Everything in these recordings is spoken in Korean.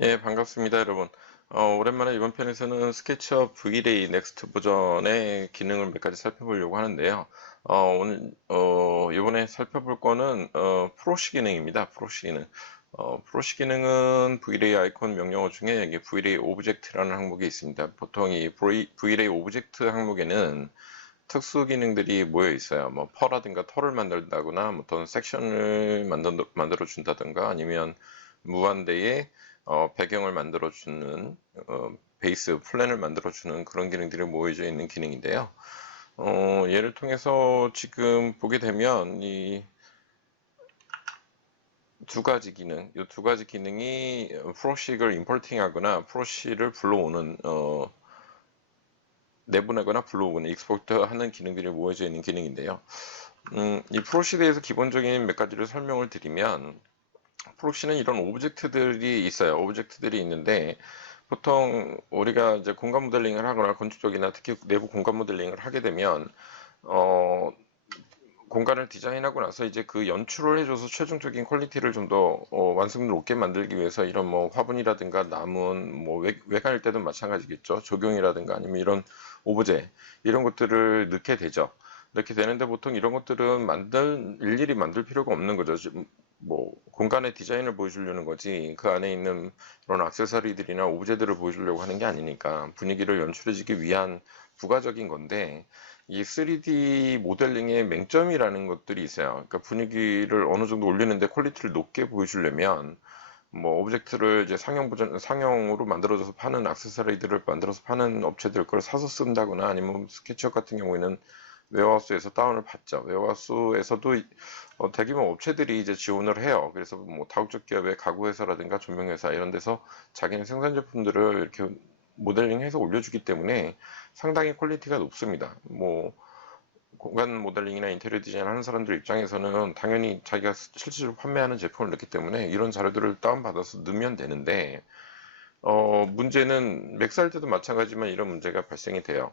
예, 반갑습니다, 여러분. 오랜만에 이번 편에서는 스케치업 V-Ray 넥스트 버전의 기능을 몇 가지 살펴보려고 하는데요. 이번에 살펴볼 거는, 프로시 기능입니다. 프로시 기능. 프로시 기능은 V-Ray 아이콘 명령어 중에 여기 V-Ray 오브젝트라는 항목이 있습니다. 보통 이 V-Ray 오브젝트 항목에는 특수 기능들이 모여 있어요. 뭐, 퍼라든가 털을 만든다거나, 뭐 어떤 섹션을 만들어 준다든가, 아니면 무한대의 배경을 만들어주는 베이스 플랜을 만들어주는 그런 기능들이 모여져 있는 기능인데요. 예를 통해서 지금 보게 되면 이 두 가지 기능, 이 두 가지 기능이 프로식을 임포팅하거나 프로식을 불러오는 내보내거나 불러오거나 익스포트 하는 기능들이 모여져 있는 기능인데요. 이 프로식에 대해서 기본적인 몇 가지를 설명을 드리면 프록시는 이런 오브젝트들이 있어요. 오브젝트들이 있는데 보통 우리가 이제 공간 모델링을 하거나 건축적이나 특히 내부 공간 모델링을 하게 되면 어, 공간을 디자인하고 나서 이제 그 연출을 해줘서 최종적인 퀄리티를 좀 더 완성도 높게 만들기 위해서 이런 뭐 화분이라든가 나무, 뭐 외관일 때도 마찬가지겠죠. 조경이라든가 아니면 이런 오브제 이런 것들을 넣게 되죠. 넣게 되는데 보통 이런 것들은 일일이 만들 필요가 없는 거죠. 뭐 공간의 디자인을 보여주려는 거지 그 안에 있는 그런 액세서리들이나 오브제들을 보여주려고 하는 게 아니니까 분위기를 연출해주기 위한 부가적인 건데 이 3D 모델링의 맹점이라는 것들이 있어요. 그러니까 분위기를 어느 정도 올리는데 퀄리티를 높게 보여주려면 뭐 오브젝트를 이제 상용으로 만들어져서 파는 액세서리들을 만들어서 파는 업체들 걸 사서 쓴다거나 아니면 스케치업 같은 경우에는 웨어하우스에서 다운을 받죠. 웨어하우스에서도 대규모 업체들이 이제 지원을 해요. 그래서 뭐 다국적 기업의 가구회사라든가 조명회사 이런 데서 자기네 생산 제품들을 이렇게 모델링해서 올려주기 때문에 상당히 퀄리티가 높습니다. 뭐 공간 모델링이나 인테리어 디자인 하는 사람들 입장에서는 당연히 자기가 실질적으로 판매하는 제품을 넣기 때문에 이런 자료들을 다운받아서 넣으면 되는데 문제는 맥스할 때도 마찬가지지만 이런 문제가 발생이 돼요.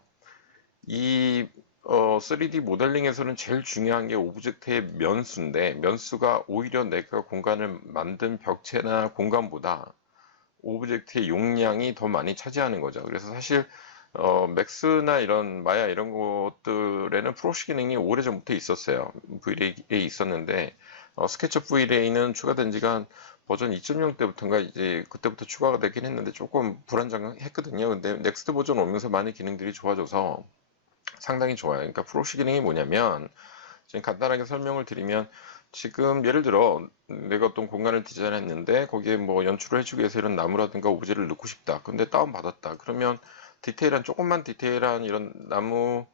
이 3D 모델링에서는 제일 중요한 게 오브젝트의 면수인데 면수가 오히려 내가 공간을 만든 벽체나 공간보다 오브젝트의 용량이 더 많이 차지하는 거죠. 그래서 사실 맥스나 이런 마야 이런 것들에는 프로시 기능이 오래전부터 있었어요. V-Ray에 있었는데 스케치업 V-Ray는 추가된 지가 한 버전 2.0 때부터인가 이제 그때부터 추가가 되긴 했는데 조금 불안정했거든요. 근데 넥스트 버전 오면서 많은 기능들이 좋아져서 상당히 좋아요. 그러니까 프로시 기능이 뭐냐면 지금 간단하게 설명을 드리면 지금 예를 들어 내가 어떤 공간을 디자인했는데 거기에 뭐 연출을 해주기 위해서 이런 나무라든가 오브제를 넣고 싶다. 근데 다운받았다. 그러면 조금만 디테일한 이런 나무,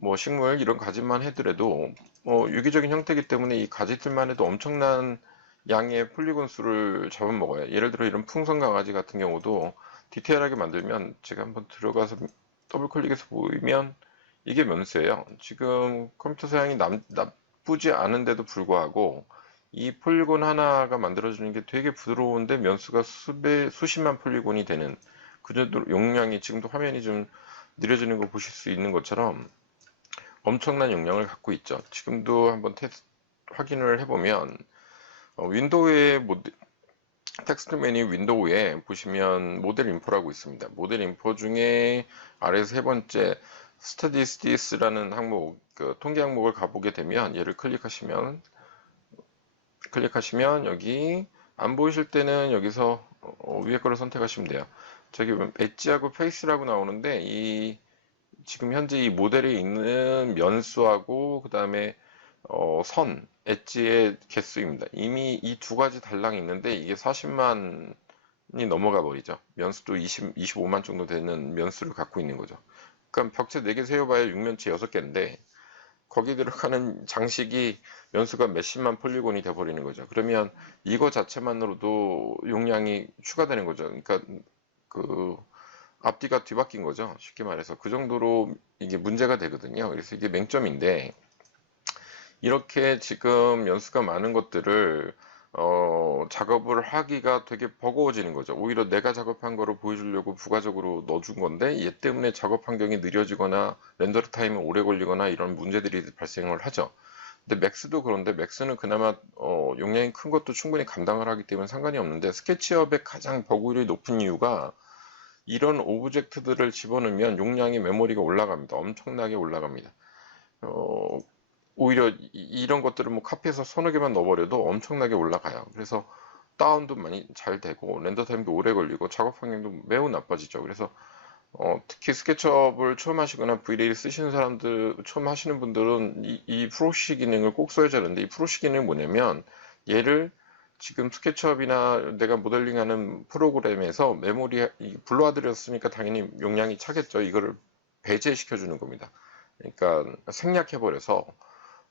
뭐 식물 이런 가지만 해더라도 뭐 유기적인 형태이기 때문에 이 가지들만 해도 엄청난 양의 폴리곤 수를 잡아먹어요. 예를 들어 이런 풍선 강아지 같은 경우도 디테일하게 만들면 제가 한번 들어가서 더블 클릭해서 보이면 이게 면수예요. 지금 컴퓨터 사양이 나쁘지 않은데도 불구하고 이 폴리곤 하나가 만들어지는 게 되게 부드러운데 면수가 수십만 폴리곤이 되는 그 정도로 용량이 지금도 화면이 좀 느려지는 거 보실 수 있는 것처럼 엄청난 용량을 갖고 있죠. 지금도 한번 확인을 해보면 윈도우의 텍스트 메뉴 윈도우에 보시면 모델 인포라고 있습니다. 모델 인포 중에 아래에서 세 번째 스타디스티스라는 항목, 그 통계 항목을 가보게 되면 얘를 클릭하시면 여기 안 보이실 때는 여기서 위에 거를 선택하시면 돼요. 저기 엣지하고 페이스라고 나오는데 이 지금 현재 이 모델에 있는 면수하고 그 다음에 엣지의 개수입니다. 이미 이 두 가지 달랑이 있는데 이게 40만이 넘어가 버리죠. 면수도 25만 정도 되는 면수를 갖고 있는 거죠. 그러니까 벽체 4개 세워봐야 6면체 6개인데 거기 들어가는 장식이 연수가 몇십만 폴리곤이 돼버리는 거죠. 그러면 이거 자체만으로도 용량이 추가되는 거죠. 그러니까 그 앞뒤가 뒤바뀐 거죠. 쉽게 말해서 그 정도로 이게 문제가 되거든요. 그래서 이게 맹점인데 이렇게 지금 연수가 많은 것들을 작업을 하기가 되게 버거워지는 거죠. 오히려 내가 작업한 거를 보여주려고 부가적으로 넣어준 건데 얘 때문에 작업 환경이 느려지거나 렌더링 타임이 오래 걸리거나 이런 문제들이 발생을 하죠. 근데 맥스도 그런데 맥스는 그나마 용량이 큰 것도 충분히 감당을 하기 때문에 상관이 없는데 스케치업의 가장 버그율이 높은 이유가 이런 오브젝트들을 집어넣으면 용량이 메모리가 올라갑니다. 엄청나게 올라갑니다. 어, 오히려 이런 것들을 뭐 카피해서 서너 개만 넣어버려도 엄청나게 올라가요. 그래서 다운도 많이 잘 되고 렌더 타임도 오래 걸리고 작업 환경도 매우 나빠지죠. 그래서 특히 스케치업을 처음 하시거나 V-Ray 쓰시는 사람들, 처음 하시는 분들은 이 프로시 기능을 꼭 써야 되는데, 이 프로시 기능은 뭐냐면, 얘를 지금 스케치업이나 내가 모델링하는 프로그램에서 메모리, 불러들였으니까 당연히 용량이 차겠죠. 이거를 배제시켜 주는 겁니다. 그러니까 생략해버려서,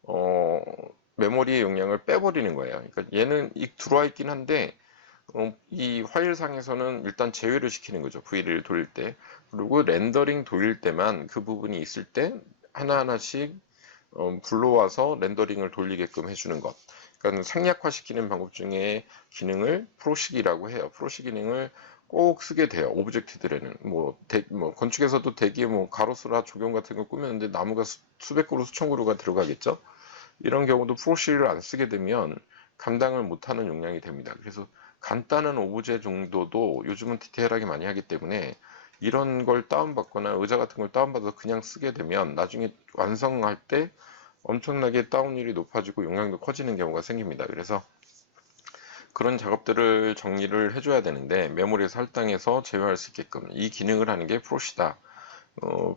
어, 메모리의 용량을 빼버리는 거예요. 그러니까 얘는 들어와 있긴 한데, 이 파일상에서는 일단 제외를 시키는 거죠. V를 돌릴 때. 그리고 렌더링 돌릴 때만 그 부분이 있을 때 하나하나씩 불러와서 렌더링을 돌리게끔 해주는 것. 그러니까 생략화시키는 방법 중에 기능을 프로식이라고 해요. 프로식 기능을 꼭 쓰게 돼요. 오브젝트들에는. 뭐 건축에서도 대기에 뭐 가로수라 조경 같은 거 꾸몄는데 나무가 수백 그루, 수천 그루가 들어가겠죠? 이런 경우도 프로시를 안 쓰게 되면 감당을 못하는 용량이 됩니다. 그래서 간단한 오브제 정도도 요즘은 디테일하게 많이 하기 때문에 이런 걸 다운받거나 의자 같은 걸 다운받아서 그냥 쓰게 되면 나중에 완성할 때 엄청나게 다운율이 높아지고 용량도 커지는 경우가 생깁니다. 그래서 그런 작업들을 정리를 해줘야 되는데 메모리에서 할당해서 제어할 수 있게끔 이 기능을 하는 게 프로시다.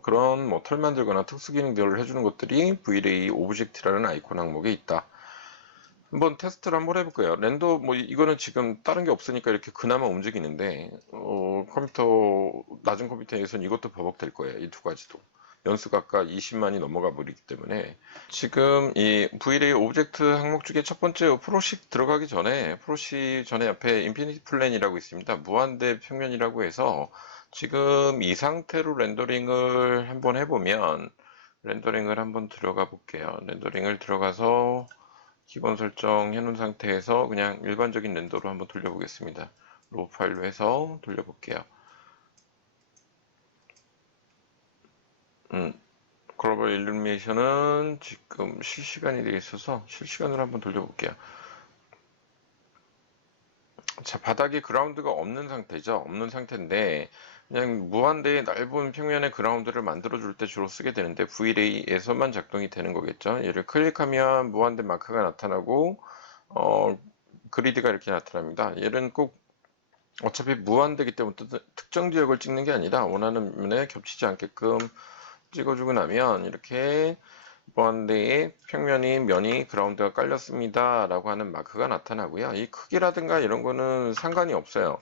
그런 뭐 털 만들거나 특수 기능들을 해주는 것들이 V-Ray 오브젝트라는 아이콘 항목에 있다. 한번 테스트를 한번 해볼게요. 렌더 뭐 이거는 지금 다른 게 없으니까 이렇게 그나마 움직이는데 낮은 컴퓨터에서는 이것도 버벅될 거예요. 이 두 가지도. 연수가 아까 20만이 넘어가 버리기 때문에 지금 이 V-Ray 오브젝트 항목 중에 첫 번째 프로식 들어가기 전에 프로식 전에 앞에 인피니티 플랜이라고 있습니다. 무한대 평면이라고 해서 지금 이 상태로 렌더링을 한번 해보면 렌더링을 한번 들어가 볼게요. 렌더링을 들어가서 기본 설정 해놓은 상태에서 그냥 일반적인 렌더로 한번 돌려보겠습니다. 로우 파일로 해서 돌려볼게요. 글로벌 일루미네이션은 지금 실시간이 되어 있어서 실시간으로 한번 돌려볼게요. 자, 바닥에 그라운드가 없는 상태죠. 없는 상태인데 그냥 무한대의 넓은 평면의 그라운드를 만들어줄 때 주로 쓰게 되는데 V-Ray에서만 작동이 되는 거겠죠. 얘를 클릭하면 무한대 마크가 나타나고 그리드가 이렇게 나타납니다. 얘는 꼭 어차피 무한대기 때문에 특정 지역을 찍는 게 아니라 원하는 면에 겹치지 않게끔 찍어주고 나면 이렇게 무한대의 면이 그라운드가 깔렸습니다 라고 하는 마크가 나타나고요. 이 크기라든가 이런 거는 상관이 없어요.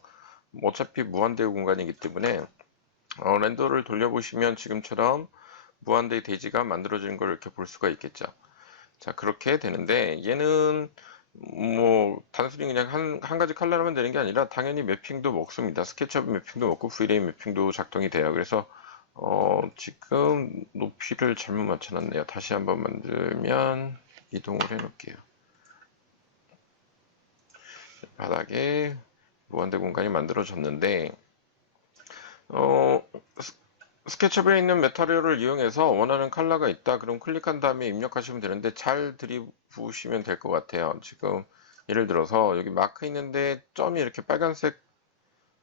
어차피 무한대 공간이기 때문에 렌더를 돌려보시면 지금처럼 무한대의 대지가 만들어지는 걸 이렇게 볼 수가 있겠죠. 자, 그렇게 되는데 얘는 뭐 단순히 그냥 한 가지 컬러로 하면 되는 게 아니라 당연히 매핑도 먹습니다. 스케치업 매핑도 먹고 V-Ray 매핑도 작동이 돼요. 그래서 지금 높이를 잘못 맞춰놨네요. 다시 한번 만들면 이동을 해 놓을게요. 바닥에 무한대 공간이 만들어졌는데 어, 스케치업에 있는 메타리얼을 이용해서 원하는 컬러가 있다. 그럼 클릭한 다음에 입력하시면 되는데 잘 들이부으시면 될 것 같아요. 지금 예를 들어서 여기 마크 있는데 점이 이렇게 빨간색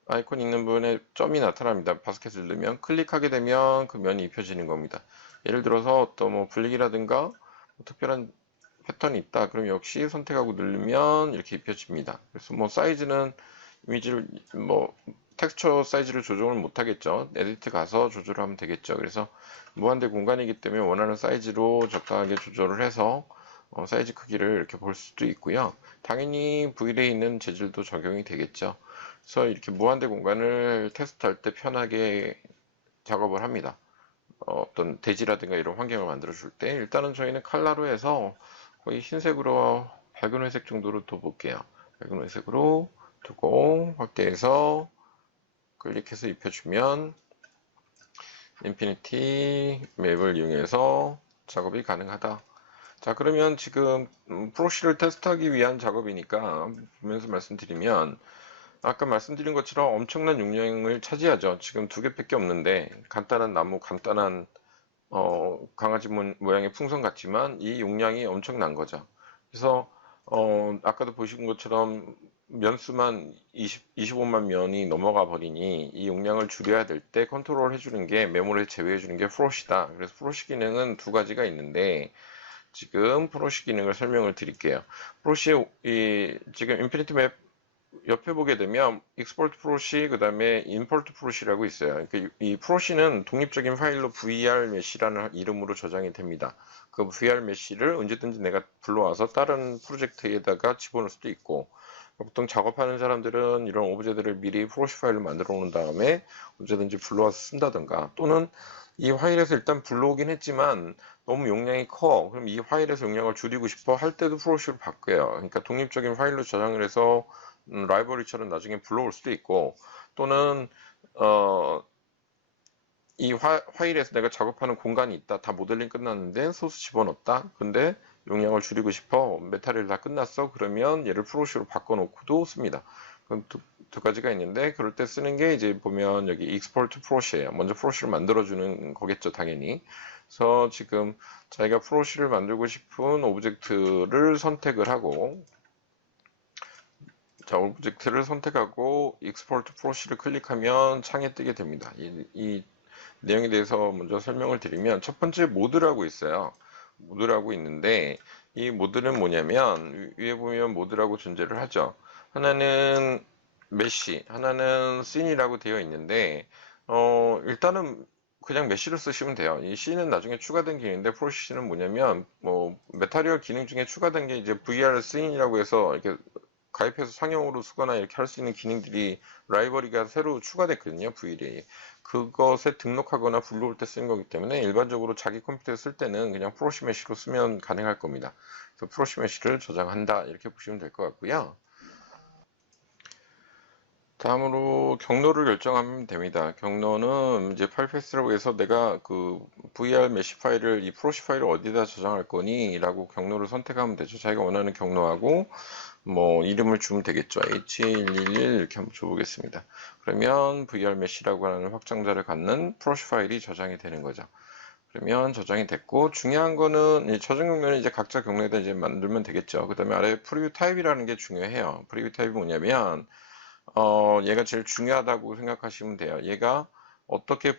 아이콘 있는 부분에 점이 나타납니다. 바스켓을 넣으면 클릭하게 되면 그 면이 입혀지는 겁니다. 예를 들어서 어떤 뭐 블릭이라든가 뭐 특별한 패턴이 있다. 그럼 역시 선택하고 누르면 이렇게 입혀집니다. 그래서 뭐 사이즈는 이미지를 뭐 텍스처 사이즈를 조정을 못 하겠죠. 에디트 가서 조절을 하면 되겠죠. 그래서 무한대 공간이기 때문에 원하는 사이즈로 적당하게 조절을 해서 사이즈 크기를 이렇게 볼 수도 있고요. 당연히 V-Ray 있는 재질도 적용이 되겠죠. 그래서 이렇게 무한대 공간을 테스트할 때 편하게 작업을 합니다. 어떤 대지라든가 이런 환경을 만들어 줄 때 일단은 저희는 칼라로 해서 거의 흰색으로 밝은 회색 정도로 둬볼게요. 밝은 회색으로 두고 확대해서 클릭해서 입혀주면 인피니티 맵을 이용해서 작업이 가능하다. 자, 그러면 지금 프로시를 테스트하기 위한 작업이니까 보면서 말씀드리면 아까 말씀드린 것처럼 엄청난 용량을 차지하죠. 지금 두 개밖에 없는데 간단한 나무, 간단한 강아지 모양의 풍선 같지만 이 용량이 엄청난 거죠. 그래서 아까도 보신 것처럼 면수만 25만 면이 넘어가 버리니 이 용량을 줄여야 될 때 컨트롤 해주는 게 메모리를 제외해 주는 게 프롯이다. 그래서 프롯 기능은 두 가지가 있는데 지금 프롯 기능을 설명을 드릴게요. 프롯이 지금 인피니티 맵 옆에 보게 되면 익스포트 프로시 그다음에 임포트 프로시라고 있어요. 그러니까 이 프로시는 독립적인 파일로 VR 메시라는 이름으로 저장이 됩니다. 그 VR 메시를 언제든지 내가 불러와서 다른 프로젝트에다가 집어넣을 수도 있고 보통 작업하는 사람들은 이런 오브제들을 미리 프로시 파일로 만들어 놓은 다음에 언제든지 불러와서 쓴다든가 또는 이 파일에서 일단 불러오긴 했지만 너무 용량이 커. 그럼 이 파일에서 용량을 줄이고 싶어 할 때도 프로시로 바꿔요. 그러니까 독립적인 파일로 저장을 해서 라이브러리처럼 나중에 불러올 수도 있고 또는 어, 이 파일에서 내가 작업하는 공간이 있다. 다 모델링 끝났는데 소스 집어넣었다. 근데 용량을 줄이고 싶어. 메타리얼 다 끝났어. 그러면 얘를 프로시로 바꿔놓고도 씁니다. 그럼 두 가지가 있는데 그럴 때 쓰는 게 이제 보면 여기 export 프로시예요. 먼저 프로시를 만들어주는 거겠죠, 당연히. 그래서 지금 자기가 프로시를 만들고 싶은 오브젝트를 선택을 하고 자, 오브젝트를 선택하고 export 프로시를 클릭하면 창에 뜨게 됩니다. 이 내용에 대해서 먼저 설명을 드리면 첫 번째 모드라고 있어요. 모드라고 있는데 이 모드는 뭐냐면 위에 보면 모드라고 존재를 하죠. 하나는 메시, 하나는 씬이라고 되어 있는데 일단은 그냥 메시를 쓰시면 돼요. 이 씬은 나중에 추가된 기능인데 프로시는 뭐냐면 뭐 메타리얼 기능 중에 추가된 게 이제 VR 씬이라고 해서 이렇게 가입해서 상용으로 쓰거나 이렇게 할 수 있는 기능들이 라이브러리가 새로 추가됐거든요. VLA에. 그것에 등록하거나 불러올 때 쓰는 거기 때문에 일반적으로 자기 컴퓨터에 쓸 때는 그냥 프로시 메시로 쓰면 가능할 겁니다. 그래서 프로시 메시를 저장한다 이렇게 보시면 될 것 같고요. 다음으로 경로를 결정하면 됩니다. 경로는 이제 파일 패스라고 해서 내가 그 VR 메시 파일을 이 프로시 파일을 어디다 저장할 거니? 라고 경로를 선택하면 되죠. 자기가 원하는 경로하고 뭐 이름을 주면 되겠죠. H111 이렇게 한번 줘보겠습니다. 그러면 VR 메시라고 하는 확장자를 갖는 프로시 파일이 저장이 되는 거죠. 그러면 저장이 됐고 중요한 거는 이 저장 경로는 이제 각자 경로에다 이제 만들면 되겠죠. 그 다음에 아래 프리뷰 타입이라는 게 중요해요. 프리뷰 타입이 뭐냐면 얘가 제일 중요하다고 생각하시면 돼요. 얘가 어떻게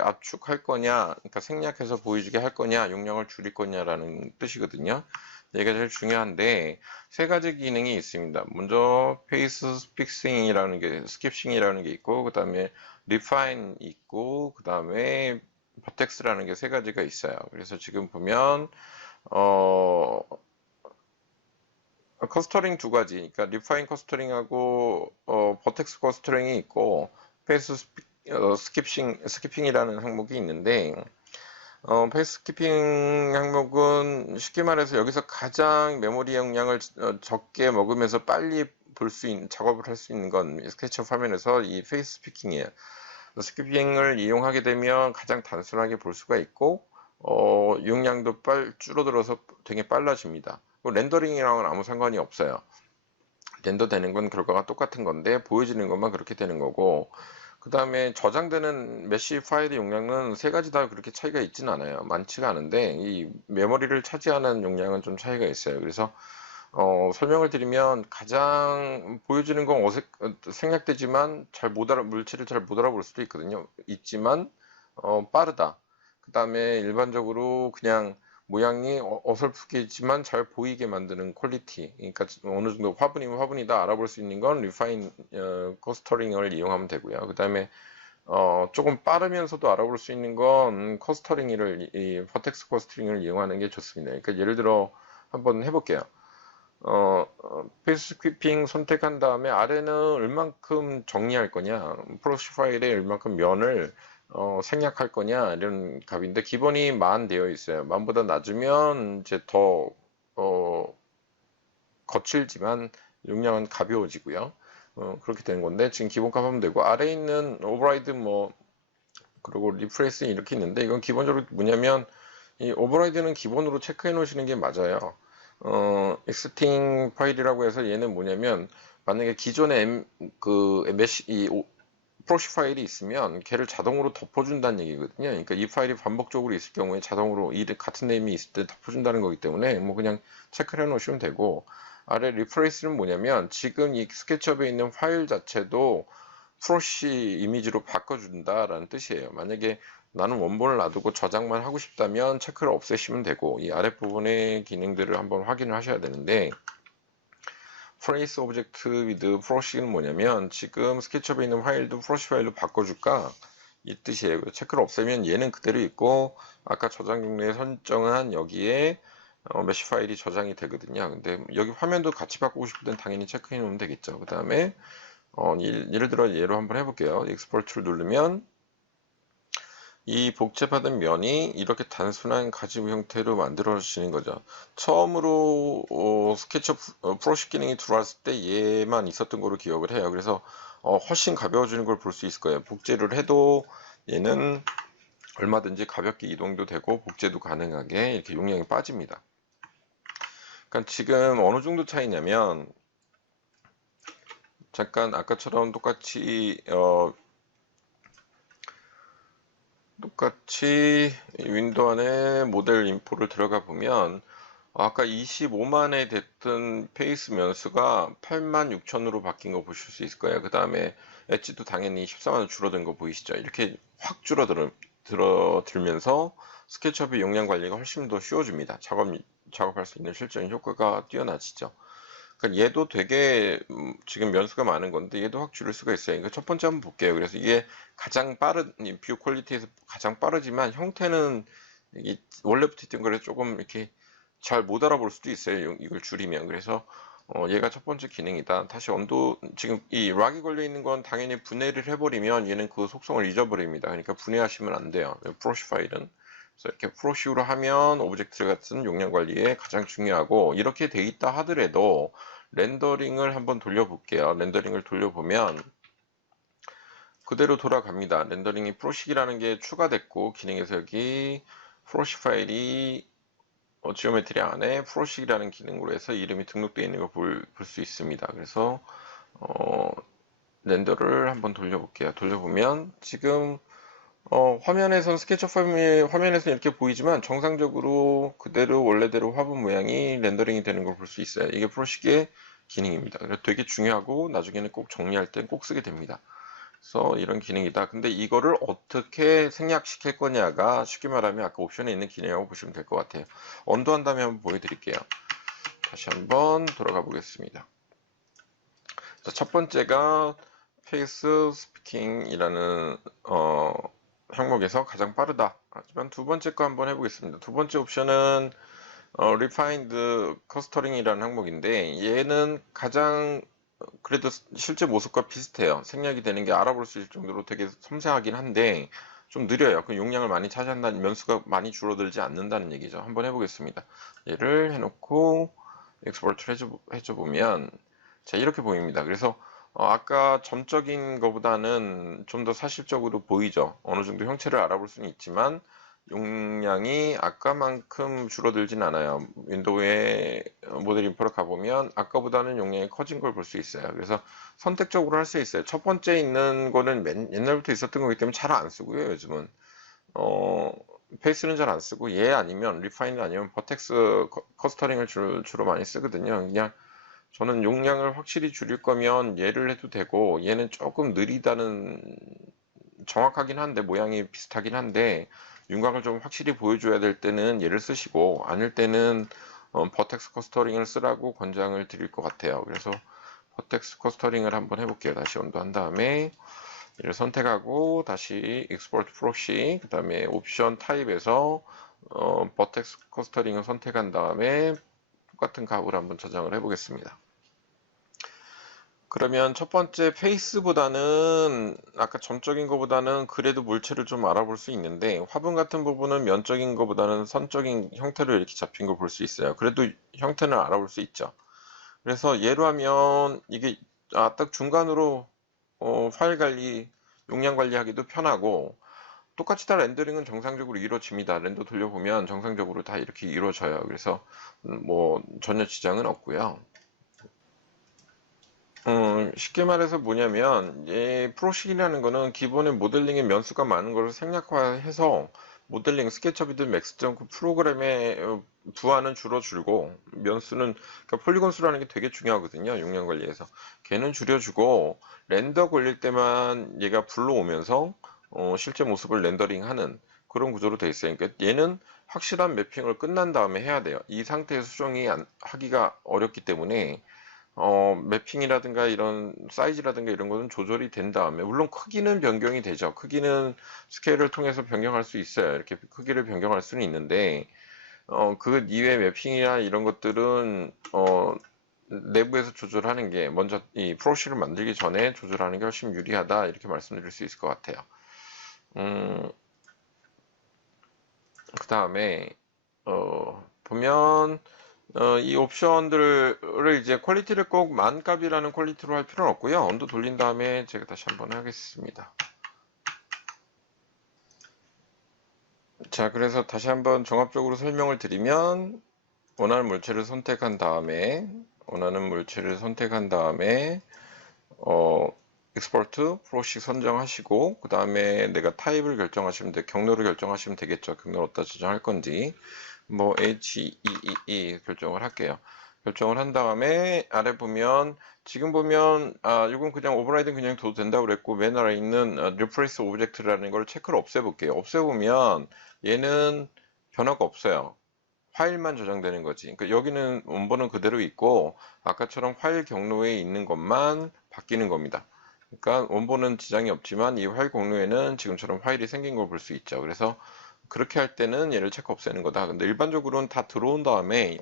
압축할 거냐, 그러니까 생략해서 보여주게 할 거냐, 용량을 줄일 거냐라는 뜻이거든요. 얘가 제일 중요한데, 세 가지 기능이 있습니다. 먼저, 페이스 픽싱이라는 게, 스킵싱이라는 게 있고, 그 다음에 리파인 있고, 그 다음에 버텍스라는 게 세 가지가 있어요. 그래서 지금 보면, 어, 커스터링 두 가지, 그러니까 리파인 커스터링하고 버텍스 커스터링이 있고 페이스 스키핑이라는 항목이 있는데 페이스 스키핑 항목은 쉽게 말해서 여기서 가장 메모리 용량을 적게 먹으면서 빨리 볼 수 있는 작업을 할 수 있는 건 스케치업 화면에서 이 페이스 스피킹이에요. 스키핑을 이용하게 되면 가장 단순하게 볼 수가 있고 용량도 줄어들어서 되게 빨라집니다. 렌더링이랑은 아무 상관이 없어요. 렌더 되는 건 결과가 똑같은 건데 보여지는 것만 그렇게 되는 거고 그 다음에 저장되는 메시 파일의 용량은 세 가지 다 그렇게 차이가 있진 않아요. 많지가 않은데 이 메모리를 차지하는 용량은 좀 차이가 있어요. 그래서 설명을 드리면 가장 보여지는 건 생략되지만 물체를 잘 못 알아볼 수도 있지만 빠르다. 그 다음에 일반적으로 그냥 모양이 어설프게 있지만 잘 보이게 만드는 퀄리티. 그러니까 어느 정도 화분이면 화분이다 알아볼 수 있는 건 리파인 커스터링을 이용하면 되고요. 그 다음에 조금 빠르면서도 알아볼 수 있는 건 이 버텍스 커스터링을 이용하는 게 좋습니다. 그러니까 예를 들어 한번 해볼게요. 페이스 스퀴핑 선택한 다음에 아래는 얼만큼 정리할 거냐, 프로시 파일에 얼만큼 면을 생략할 거냐 이런 값인데 기본이 만 되어 있어요. 만보다 낮으면 이제 더 거칠지만 용량은 가벼워지고요. 그렇게 되는 건데 지금 기본값 하면 되고 아래에 있는 오버라이드 뭐 그리고 리프레스 이렇게 있는데 이건 기본적으로 뭐냐면 이 오버라이드는 기본으로 체크해 놓으시는 게 맞아요. 익스팅 파일이라고 해서 얘는 뭐냐면 만약에 기존의 프로시 파일이 있으면 걔를 자동으로 덮어준다는 얘기거든요. 그러니까 이 파일이 반복적으로 있을 경우에 자동으로 이 같은 네임이 있을 때 덮어준다는 거기 때문에 뭐 그냥 체크를 해 놓으시면 되고, 아래 리프레이스는 뭐냐면 지금 이 스케치업에 있는 파일 자체도 프로시 이미지로 바꿔준다라는 뜻이에요. 만약에 나는 원본을 놔두고 저장만 하고 싶다면 체크를 없애시면 되고, 이 아랫부분의 기능들을 한번 확인을 하셔야 되는데, trace object with pro시는 뭐냐면 지금 스케치업에 있는 파일도 프로시 파일로 바꿔줄까, 이 뜻이에요. 체크를 없애면 얘는 그대로 있고 아까 저장 종류에 설정한 여기에 메시 파일이 저장이 되거든요. 근데 여기 화면도 같이 바꾸고 싶을 땐 당연히 체크해 놓으면 되겠죠. 그 다음에 예를 들어 예로 한번 해볼게요. 익스포트를 누르면 이 복제받은 면이 이렇게 단순한 가지부 형태로 만들어지는 거죠. 처음으로 스케치업 프로시 기능이 들어왔을 때 얘만 있었던 거로 기억을 해요. 그래서 훨씬 가벼워지는 걸 볼 수 있을 거예요. 복제를 해도 얘는 얼마든지 가볍게 이동도 되고 복제도 가능하게 이렇게 용량이 빠집니다. 그러니까 지금 어느 정도 차이냐면, 잠깐 아까처럼 똑같이 윈도우 안에 모델 인포를 들어가 보면 아까 25만에 됐던 페이스 면수가 86,000으로 바뀐 거 보실 수 있을 거예요. 그 다음에 엣지도 당연히 14만원 줄어든 거 보이시죠? 이렇게 확 줄어들면서 스케치업의 용량 관리가 훨씬 더 쉬워집니다. 작업할 수 있는 실전 효과가 뛰어나지죠. 그러니까 얘도 되게 지금 면수가 많은 건데 얘도 확 줄일 수가 있어요. 그러니까 첫 번째 한번 볼게요. 그래서 이게 가장 빠른 뷰 퀄리티에서 가장 빠르지만 형태는 이게 원래부터 있던 거를 조금 이렇게 잘 못 알아볼 수도 있어요. 이걸 줄이면. 그래서 얘가 첫 번째 기능이다. 다시 온도, 지금 이 락이 걸려 있는 건 당연히 분해를 해버리면 얘는 그 속성을 잊어버립니다. 그러니까 분해하시면 안 돼요. 프로시 파일은. 그래서 이렇게 프로시로 하면 오브젝트 같은 용량 관리에 가장 중요하고, 이렇게 돼 있다 하더라도 렌더링을 한번 돌려볼게요. 렌더링을 돌려보면 그대로 돌아갑니다. 렌더링이 프로식이라는 게 추가됐고, 기능에서 여기 프로시 파일이 지오메트리 안에 프로식이라는 기능으로 해서 이름이 등록되어 있는 걸 볼 수 있습니다. 그래서 렌더를 한번 돌려볼게요. 돌려보면 지금 화면에선 스케치업 화면에서 이렇게 보이지만 정상적으로 그대로 원래대로 화분 모양이 렌더링이 되는 걸 볼 수 있어요. 이게 프로식의 기능입니다. 그래서 되게 중요하고 나중에는 꼭 정리할 땐 꼭 쓰게 됩니다. 그래서 이런 기능이다. 근데 이거를 어떻게 생략시킬 거냐가 쉽게 말하면 아까 옵션에 있는 기능이라고 보시면 될 것 같아요. 언더한 다음에 한번 보여드릴게요. 다시 한번 돌아가 보겠습니다. 첫 번째가 페이스 스피킹이라는 항목에서 가장 빠르다. 하지만 두 번째 거 한번 해보겠습니다. 두 번째 옵션은 Refined Clustering이라는 항목인데, 얘는 가장 그래도 실제 모습과 비슷해요. 생략이 되는 게 알아볼 수 있을 정도로 되게 섬세하긴 한데 좀 느려요. 그 용량을 많이 차지한다는, 면수가 많이 줄어들지 않는다는 얘기죠. 한번 해보겠습니다. 얘를 해놓고 엑스포트를 해줘보면 자, 이렇게 보입니다. 그래서 아까 점적인 것보다는 좀 더 사실적으로 보이죠. 어느 정도 형체를 알아볼 수는 있지만 용량이 아까만큼 줄어들진 않아요. 윈도우에 모델 인포를 가보면 아까보다는 용량이 커진 걸 볼 수 있어요. 그래서 선택적으로 할 수 있어요. 첫 번째 있는 거는 옛날부터 있었던 거기 때문에 잘 안 쓰고요. 요즘은 페이스는 잘 안 쓰고, 얘 아니면 리파인 아니면 버텍스 커스터링을 주로 많이 쓰거든요. 그냥 저는 용량을 확실히 줄일 거면 얘를 해도 되고, 얘는 조금 느리다는, 정확하긴 한데 모양이 비슷하긴 한데 윤곽을 좀 확실히 보여줘야 될 때는 얘를 쓰시고, 아닐 때는 버텍스 커스터링을 쓰라고 권장을 드릴 것 같아요. 그래서 버텍스 커스터링을 한번 해볼게요. 다시 온도한 다음에 얘를 선택하고 다시 익스포트 프로시, 그 다음에 옵션 타입에서 버텍스 커스터링을 선택한 다음에 똑같은 값을 한번 저장을 해보겠습니다. 그러면 첫 번째 페이스보다는 아까 점적인 것보다는 그래도 물체를 좀 알아볼 수 있는데, 화분 같은 부분은 면적인 것보다는 선적인 형태로 이렇게 잡힌 걸 볼 수 있어요. 그래도 형태는 알아볼 수 있죠. 그래서 예로 하면 이게 딱 중간으로 파일 관리, 용량 관리하기도 편하고, 똑같이 다 렌더링은 정상적으로 이루어집니다. 렌더 돌려보면 정상적으로 다 이렇게 이루어져요. 그래서 뭐 전혀 지장은 없고요. 쉽게 말해서 뭐냐면, 프로식이라는 거는 기본의 모델링의 면수가 많은 것을 생략화해서 모델링, 스케치업이든 맥스점프 프로그램의 부하는 줄어들고, 면수는, 그러니까 폴리곤 수라는 게 되게 중요하거든요. 용량 관리에서. 걔는 줄여주고, 렌더 걸릴 때만 얘가 불러오면서, 실제 모습을 렌더링하는 그런 구조로 되어 있어요. 그러니까 얘는 확실한 매핑을 끝난 다음에 해야 돼요. 이 상태의 수정이 하기가 어렵기 때문에, 매핑이라든가 이런 사이즈라든가 이런 것은 조절이 된 다음에, 물론 크기는 변경이 되죠. 크기는 스케일을 통해서 변경할 수 있어요. 이렇게 크기를 변경할 수는 있는데, 그 이외의 매핑이나 이런 것들은, 내부에서 조절하는 게, 먼저 이 프로시를 만들기 전에 조절하는 게 훨씬 유리하다. 이렇게 말씀드릴 수 있을 것 같아요. 그 다음에, 보면, 이 옵션들을 이제 퀄리티를 꼭 만값이라는 퀄리티로 할 필요는 없고요. 언도 돌린 다음에 제가 다시 한번 하겠습니다. 자, 그래서 다시 한번 종합적으로 설명을 드리면 원하는 물체를 선택한 다음에 어, 익스포트 프로식 선정하시고 그 다음에 내가 타입을 결정하시면 경로를 결정하시면 되겠죠. 경로를 어디다 저장할 건지 뭐 HEEE 결정을 할게요. 결정을 한 다음에 아래 보면 지금 보면 이건 그냥 오버라이딩 그냥 둬도 된다고 그랬고 맨 아래 있는 replace object라는 걸 체크를 없애볼게요. 없애보면 얘는 변화가 없어요. 파일만 저장되는 거지. 그러니까 여기는 원본은 그대로 있고 아까처럼 파일 경로에 있는 것만 바뀌는 겁니다. 그러니까 원본은 지장이 없지만 이 파일 경로에는 지금처럼 파일이 생긴 걸 볼 수 있죠. 그래서 그렇게 할 때는 얘를 체크 없애는 거다. 근데 일반적으로는 다 들어온 다음에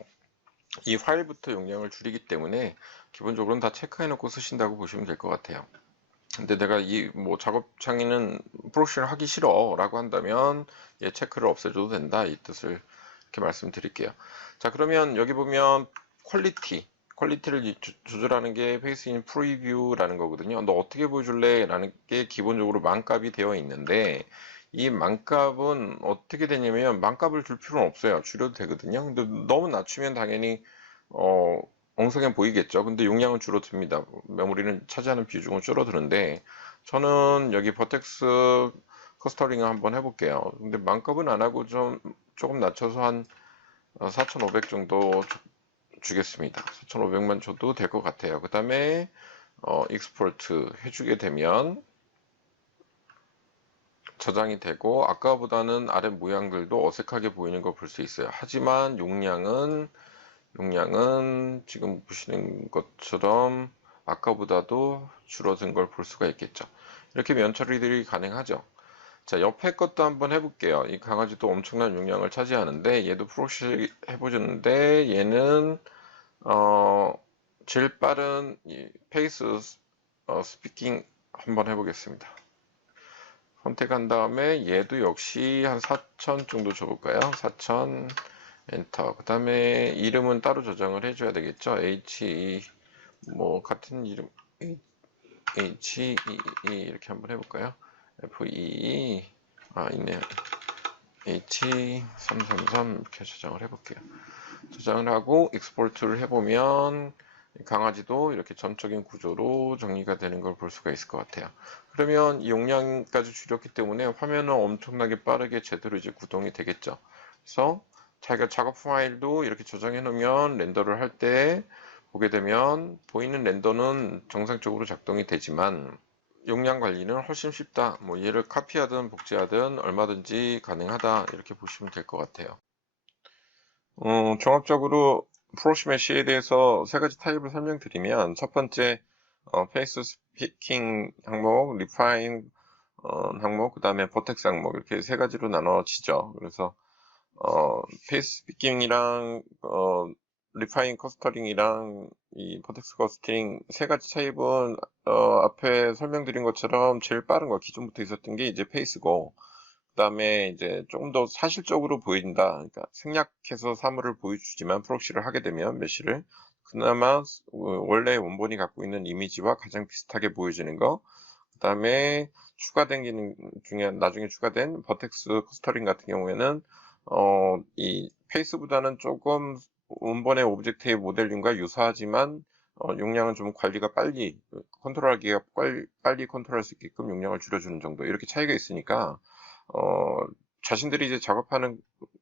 이 파일부터 용량을 줄이기 때문에 기본적으로는 다 체크해 놓고 쓰신다고 보시면 될 것 같아요. 근데 내가 이 뭐 작업 창에는 프로시를 하기 싫어 라고 한다면 얘 체크를 없애줘도 된다 이 뜻을 이렇게 말씀드릴게요. 자, 그러면 여기 보면 퀄리티를 조절하는 게 페이스인 프리뷰라는 거거든요. 너 어떻게 보여줄래? 라는 게 기본적으로 만값이 되어 있는데 이 만값은 어떻게 되냐면 만값을 줄 필요는 없어요. 줄여도 되거든요. 근데 너무 낮추면 당연히 어, 엉성해 보이겠죠. 근데 용량은 줄어듭니다. 메모리는 차지하는 비중은 줄어드는데 저는 여기 버텍스 커스터링을 한번 해볼게요. 근데 만값은 안 하고 좀 조금 낮춰서 한 4,500 정도 주겠습니다. 4,500만 줘도 될 것 같아요. 그 다음에 익스포트 해주게 되면 저장이 되고 아까보다는 아래 모양들도 어색하게 보이는 걸 볼 수 있어요. 하지만 용량은 지금 보시는 것처럼 아까보다도 줄어든 걸 볼 수가 있겠죠. 이렇게 면 처리들이 가능하죠. 자, 옆에 것도 한번 해볼게요. 이 강아지도 엄청난 용량을 차지하는데 얘도 프로시 해보셨는데 얘는 어, 제일 빠른 페이스 스피킹 한번 해보겠습니다. 선택한 다음에 얘도 역시 한 4,000 정도 줘볼까요? 4,000 엔터. 그 다음에 이름은 따로 저장을 해줘야 되겠죠? 뭐 같은 이름 HEE 이렇게 한번 해볼까요? FEE 있네요. H333 이렇게 저장을 해볼게요. 저장을 하고 익스포트를 해보면 강아지도 이렇게 전적인 구조로 정리가 되는 걸 볼 수가 있을 것 같아요. 그러면 이 용량까지 줄였기 때문에 화면은 엄청나게 빠르게 제대로 이제 구동이 되겠죠. 그래서 자기가 작업 파일도 이렇게 저장해 놓으면 렌더를 할 때 보게 되면 보이는 렌더는 정상적으로 작동이 되지만 용량 관리는 훨씬 쉽다. 뭐 얘를 카피하든 복제하든 얼마든지 가능하다. 이렇게 보시면 될 것 같아요. 종합적으로 프로시메시에 대해서 세 가지 타입을 설명드리면 첫 번째 페이스 스피킹 항목, 리파인 항목, 그 다음에 버텍스 항목 이렇게 세 가지로 나눠지죠. 그래서 페이스 스피킹이랑 리파인 커스터링이랑 이 버텍스 커스터링 세 가지 타입은 앞에 설명드린 것처럼 제일 빠른 거 기존부터 있었던 게 이제 페이스고 그다음에 이제 조금 더 사실적으로 보인다. 그러니까 생략해서 사물을 보여주지만 프록시를 하게 되면 메시를 그나마 원래 원본이 갖고 있는 이미지와 가장 비슷하게 보여지는 거. 그다음에 추가된 기능 중에 나중에 추가된 버텍스 커스터링 같은 경우에는 이 페이스보다는 조금 원본의 오브젝트의 모델링과 유사하지만 용량은 좀 관리가 빨리, 컨트롤하기가 빨리 컨트롤할 수 있게끔 용량을 줄여주는 정도. 이렇게 차이가 있으니까, 자신들이 이제 작업하는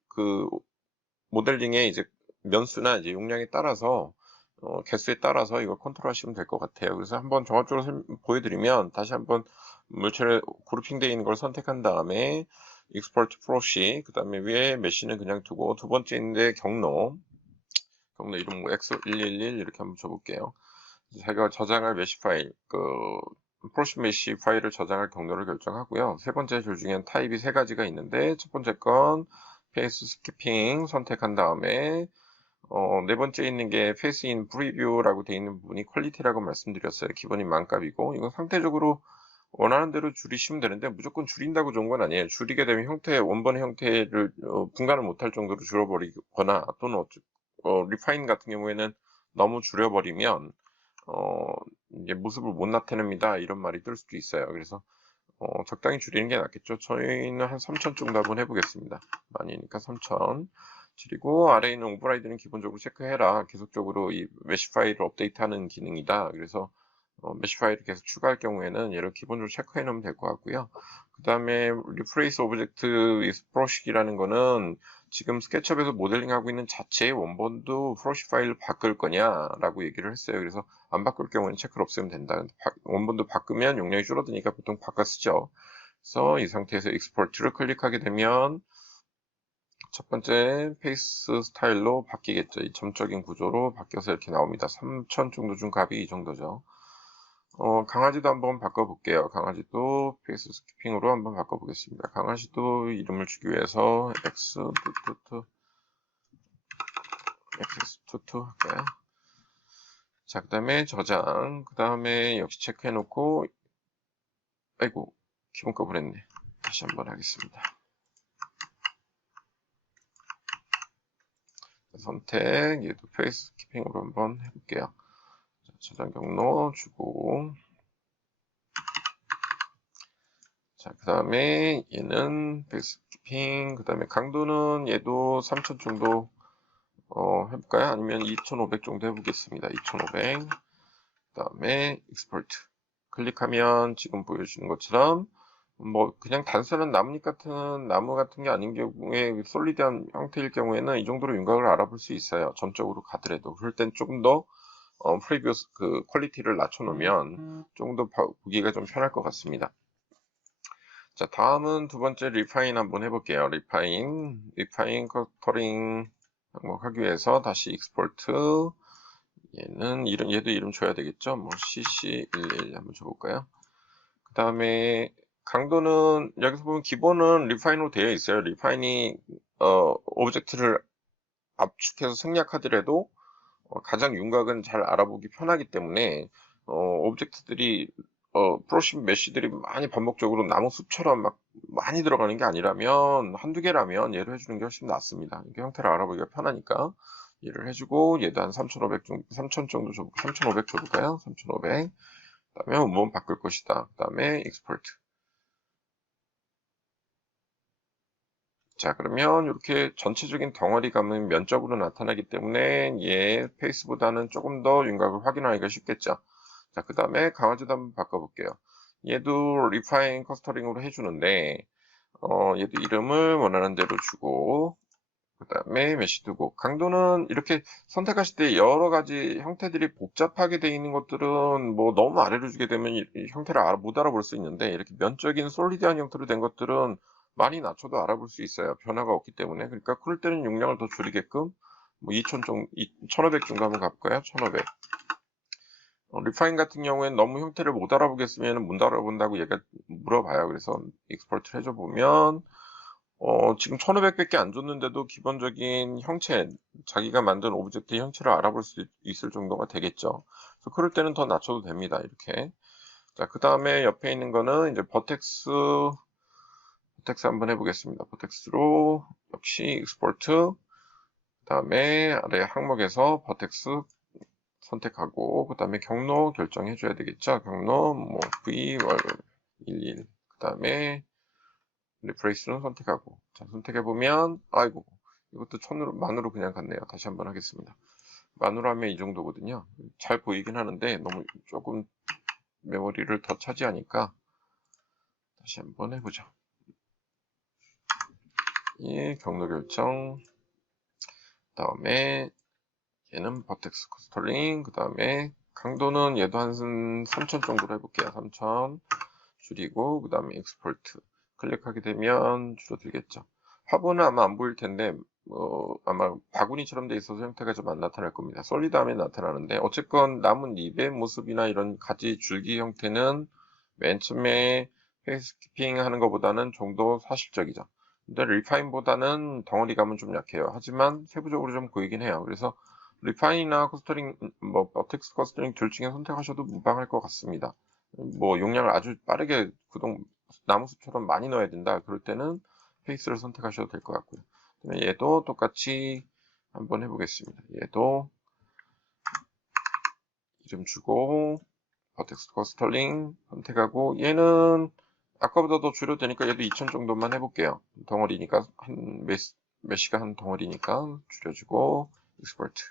그 모델링의 이제 면수나 이제 용량에 따라서, 개수에 따라서 이걸 컨트롤하시면 될 것 같아요. 그래서 한번 종합적으로 보여드리면, 다시 한번 물체를 그룹핑되어 있는 걸 선택한 다음에, 익스포트 프로시, 그 다음에 위에 메시는 그냥 두고, 두 번째인데 경로 이름 뭐 x111 이렇게 한번 줘볼게요. 제가 저장할 메시 파일, 프로시 메시 파일을 저장할 경로를 결정하고요. 세 번째 줄 중엔 타입이 세 가지가 있는데, 첫 번째 건 페이스 스키핑 선택한 다음에, 네 번째 있는 게 페이스 인 프리뷰라고 되어 있는 부분이 퀄리티라고 말씀드렸어요. 기본이 만값이고, 이건 상태적으로 원하는 대로 줄이시면 되는데, 무조건 줄인다고 좋은 건 아니에요. 줄이게 되면 원본의 형태를 분간을 못할 정도로 줄여버리거나, 또는 리파인 같은 경우에는 너무 줄여버리면 이제 모습을 못 나타냅니다. 이런 말이 뜰 수도 있어요. 그래서 적당히 줄이는 게 낫겠죠. 저희는 한 3000 정도 한번 해보겠습니다. 많이니까 3000. 그리고 아래에 있는 오버라이드는 기본적으로 체크해라. 계속적으로 이 메시 파일을 업데이트하는 기능이다. 그래서 메시 파일을 계속 추가할 경우에는 얘를 기본적으로 체크해 놓으면 될 것 같고요. 그 다음에 리플레이스 오브젝트 with 프로식이라는 거는 지금 스케치업에서 모델링하고 있는 자체의 원본도 프로식 파일을 바꿀 거냐라고 얘기를 했어요. 그래서 안 바꿀 경우에는 체크를 없애면 된다. 원본도 바꾸면 용량이 줄어드니까 보통 바꿔 쓰죠. 그래서 이 상태에서 익스포트를 클릭하게 되면 첫 번째 페이스 스타일로 바뀌겠죠. 이 점적인 구조로 바뀌어서 이렇게 나옵니다. 3000 정도 준 값이 이 정도죠. 강아지도 한번 바꿔볼게요. 강아지도 페이스 스키핑으로 한번 바꿔보겠습니다. 강아지도 이름을 주기 위해서 x22 할까요? 자, 그 다음에 저장, 그 다음에 역시 체크해놓고, 아이고, 기본값을 했네. 다시 한번 하겠습니다. 선택, 얘도 페이스 스키핑으로 한번 해볼게요. 자, 저장 경로 주고, 자, 그 다음에 얘는 페이스키핑, 그 다음에 강도는 얘도 3000 정도 해볼까요? 아니면 2500 정도 해보겠습니다. 2500. 그 다음에 익스포트. 클릭하면 지금 보여주는 것처럼 뭐 그냥 단순한 나뭇잎 같은 나무 같은 게 아닌 경우에 솔리드한 형태일 경우에는 이 정도로 윤곽을 알아볼 수 있어요. 점적으로 가더라도. 그럴 땐 조금 더 프리비어스 그 퀄리티를 낮춰놓으면 조금 더 보기가 좀 편할 것 같습니다. 자, 다음은 두 번째 리파인 한번 해볼게요. 리파인 커터링 하기 위해서 다시 익스포트. 얘도 이름 줘야 되겠죠? 뭐, cc11 한번 줘볼까요? 그 다음에, 강도는, 여기서 보면 기본은 리파인으로 되어 있어요. 리파인이, 오브젝트를 압축해서 생략하더라도, 가장 윤곽은 잘 알아보기 편하기 때문에, 오브젝트들이 프로심 메쉬들이 많이 반복적으로 나무 숲처럼 막 많이 들어가는 게 아니라면 한두 개라면 얘를 해주는 게 훨씬 낫습니다. 이게 형태를 알아보기가 편하니까 얘를 해주고 얘도 한 3,500 정도, 3,000 정도 줘볼까요? 3,500 줘볼까요? 3,500. 그 다음에 원본 바꿀 것이다. 그 다음에 익스포트. 자, 그러면 이렇게 전체적인 덩어리감은 면적으로 나타나기 때문에 얘 페이스보다는 조금 더 윤곽을 확인하기가 쉽겠죠. 자, 그 다음에 강아지도 한번 바꿔볼게요. 얘도 리파인 커스터링으로 해주는데, 얘도 이름을 원하는 대로 주고, 그 다음에 메시 두고, 강도는 이렇게 선택하실 때 여러 가지 형태들이 복잡하게 되어 있는 것들은 뭐 너무 아래로 주게 되면 이 형태를 못 알아볼 수 있는데, 이렇게 면적인 솔리드한 형태로 된 것들은 많이 낮춰도 알아볼 수 있어요. 변화가 없기 때문에. 그러니까 그럴 때는 용량을 더 줄이게끔, 뭐 2000 정도, 1500 정도 한번 가볼까요? 1500. 리파인 같은 경우에는 너무 형태를 못 알아보겠으면 못 알아본다고 얘가 물어봐요. 그래서 익스포트를 해줘 보면 지금 1500밖에 안 줬는데도 기본적인 형체, 자기가 만든 오브젝트의 형체를 알아볼 수 있을 정도가 되겠죠. 그래서 그럴 때는 더 낮춰도 됩니다. 이렇게. 자, 그 다음에 옆에 있는 거는 이제 버텍스 한번 해보겠습니다. 버텍스로 역시 익스포트, 그 다음에 아래 항목에서 버텍스 선택하고 그 다음에 경로 결정해 줘야 되겠죠. 경로 뭐 V11 그 다음에 리프레시는 선택하고 자 선택해 보면 아이고 이것도 천으로 만으로 그냥 갔네요. 다시 한번 하겠습니다. 만으로 하면 이 정도거든요. 잘 보이긴 하는데 너무 조금 메모리를 더 차지하니까 다시 한번 해보죠. 이 경로 결정, 그 다음에 얘는 버텍스 스톨링, 그 다음에 강도는 얘도 한 3000 정도로 해볼게요. 3000 줄이고, 그 다음에 익스포트 클릭하게 되면 줄어들겠죠. 화분은 아마 안 보일 텐데 아마 바구니처럼 돼 있어서 형태가 좀 안 나타날 겁니다. 솔리드하면 나타나는데 어쨌건 남은 잎의 모습이나 이런 가지 줄기 형태는 맨 처음에 페이스키핑 하는 것보다는 좀 더 사실적이죠. 근데 리파인보다는 덩어리감은 좀 약해요. 하지만 세부적으로 좀 보이긴 해요. 그래서 리파인이나 커스터링, 버텍스 커스터링 둘 중에 선택하셔도 무방할 것 같습니다. 용량을 아주 빠르게 나무숲처럼 많이 넣어야 된다. 그럴 때는 페이스를 선택하셔도 될 것 같고요. 얘도 똑같이 한번 해보겠습니다. 얘도 이름 주고 버텍스 커스터링 선택하고 얘는 아까보다 더 줄여도 되니까 얘도 2000 정도만 해볼게요. 덩어리니까 몇 시간 한 덩어리니까 줄여주고 익스포트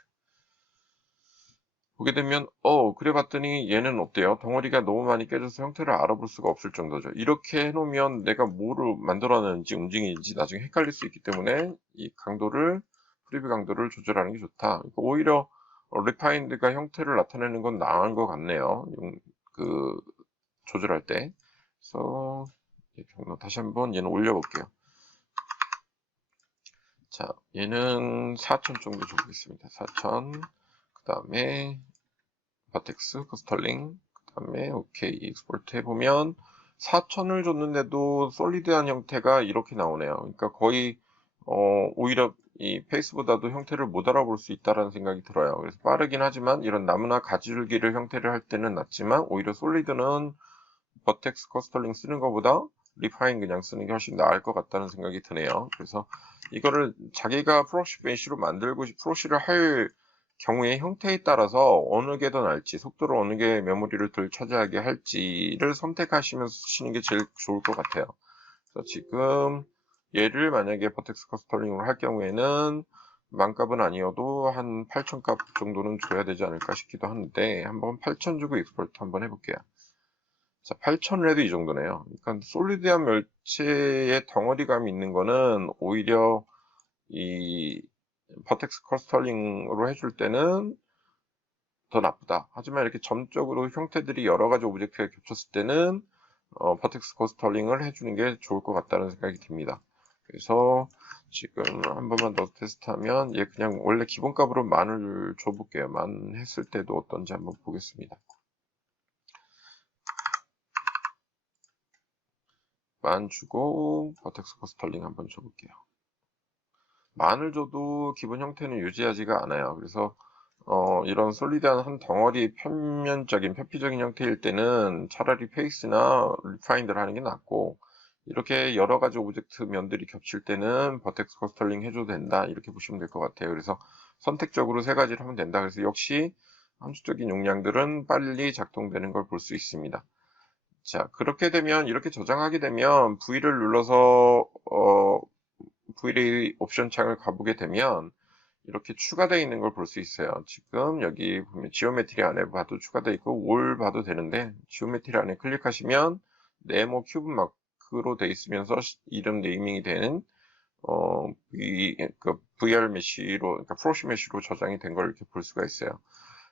보게 되면 그래 봤더니 얘는 어때요? 덩어리가 너무 많이 깨져서 형태를 알아볼 수가 없을 정도죠. 이렇게 해놓으면 내가 뭐를 만들어내는지 움직이는지 나중에 헷갈릴 수 있기 때문에 이 프리뷰 강도를 조절하는 게 좋다. 그러니까 오히려 리파인드가 형태를 나타내는 건 나은 것 같네요. 그 조절할 때. 그래서 경로 다시 한번 얘는 올려볼게요. 자, 얘는 4000 정도 줘보겠습니다. 4000. 그 다음에 바텍스, 커스털링, 그 다음에 오케이 익스포트 해보면 4000을 줬는데도 솔리드한 형태가 이렇게 나오네요. 그러니까 거의 오히려 이 페이스보다도 형태를 못 알아볼 수 있다는 생각이 들어요. 그래서 빠르긴 하지만 이런 나무나 가지줄기를 형태를 할 때는 낫지만 오히려 솔리드는 버텍스 커스털링 쓰는 것보다 리파인 그냥 쓰는 게 훨씬 나을 것 같다는 생각이 드네요. 그래서 이거를 자기가 프로시 메쉬로 만들고 프로시를 할 경우의 형태에 따라서 어느 게 더 나을지, 속도를 어느 게 메모리를 덜 차지하게 할지를 선택하시면서 쓰시는 게 제일 좋을 것 같아요. 그래서 지금 얘를 만약에 버텍스 커스터링으로 할 경우에는 만값은 아니어도 한 8000 값 정도는 줘야 되지 않을까 싶기도 하는데 한번 8000 주고 익스포트 한번 해볼게요. 자, 8000을 해도 이 정도네요. 그러니까 솔리드한 멸치의 덩어리감이 있는 거는 오히려 이 버텍스 커스터링으로 해줄 때는 더 나쁘다. 하지만 이렇게 점적으로 형태들이 여러 가지 오브젝트가 겹쳤을 때는 버텍스 커스터링을 해주는 게 좋을 것 같다는 생각이 듭니다. 그래서 지금 한 번만 더 테스트하면 얘 그냥 원래 기본값으로 만을 줘볼게요. 만 했을 때도 어떤지 한번 보겠습니다. 만 주고 버텍스 커스터링 한번 줘볼게요. 만을 줘도 기본 형태는 유지하지가 않아요. 그래서 이런 솔리드한 한 덩어리 표피적인 형태일 때는 차라리 페이스나 리파인드를 하는 게 낫고 이렇게 여러 가지 오브젝트 면들이 겹칠 때는 버텍스 커스터링 해줘도 된다. 이렇게 보시면 될 것 같아요. 그래서 선택적으로 세 가지를 하면 된다. 그래서 역시 함수적인 용량들은 빨리 작동되는 걸 볼 수 있습니다. 자, 그렇게 되면 이렇게 저장하게 되면 V를 눌러서 V 옵션 창을 가보게 되면 이렇게 추가되어 있는 걸 볼 수 있어요. 지금 여기 보면 지오메트리 안에 봐도 추가되어 있고 올 봐도 되는데 지오메트리 안에 클릭하시면 네모 큐브 마크로 되어 있으면서 이름 네이밍이 되는 VR 메쉬로 그러니까 프로시 메쉬로 저장이 된 걸 이렇게 볼 수가 있어요.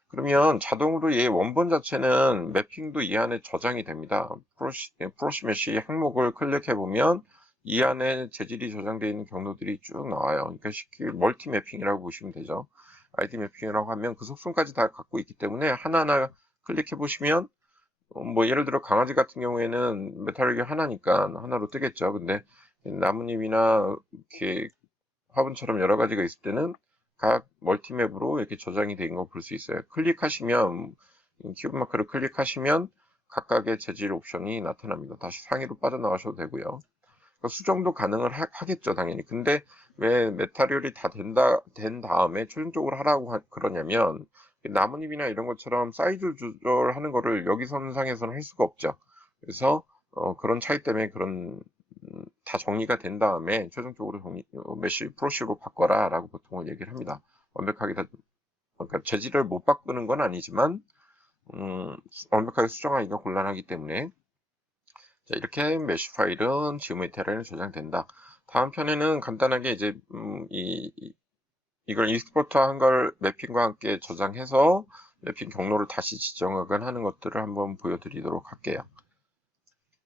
그러면 자동으로 얘 원본 자체는 매핑도 이 안에 저장이 됩니다. 프로시 메쉬 항목을 클릭해 보면 이 안에 재질이 저장되어 있는 경로들이 쭉 나와요. 그러니까 쉽게 멀티 매핑이라고 보시면 되죠. ID 매핑이라고 하면 그 속성까지 다 갖고 있기 때문에 하나하나 클릭해 보시면 예를 들어 강아지 같은 경우에는 메탈력이 하나니까 하나로 뜨겠죠. 근데 나뭇잎이나 이렇게 화분처럼 여러 가지가 있을 때는 각 멀티맵으로 이렇게 저장이 된 거 볼 수 있어요. 클릭하시면 키워드 마크를 클릭하시면 각각의 재질 옵션이 나타납니다. 다시 상위로 빠져나가셔도 되고요. 그러니까 수정도 가능을 하겠죠, 당연히. 근데 왜 메타리얼이 다 된 다음에 최종적으로 하라고 그러냐면 나뭇잎이나 이런 것처럼 사이즈 조절하는 거를 여기 선상에서는 할 수가 없죠. 그래서 그런 차이 때문에 다 정리가 된 다음에 최종적으로 메쉬 프로시로 바꿔라 라고 보통은 얘기를 합니다. 완벽하게 다 그러니까 재질을 못 바꾸는 건 아니지만 완벽하게 수정하기가 곤란하기 때문에 자, 이렇게 메쉬 파일은 지오메트리에 저장된다. 다음 편에는 간단하게 이제 이걸 익스포트한 걸 매핑과 함께 저장해서 매핑 경로를 다시 지정하거나 하는 것들을 한번 보여드리도록 할게요.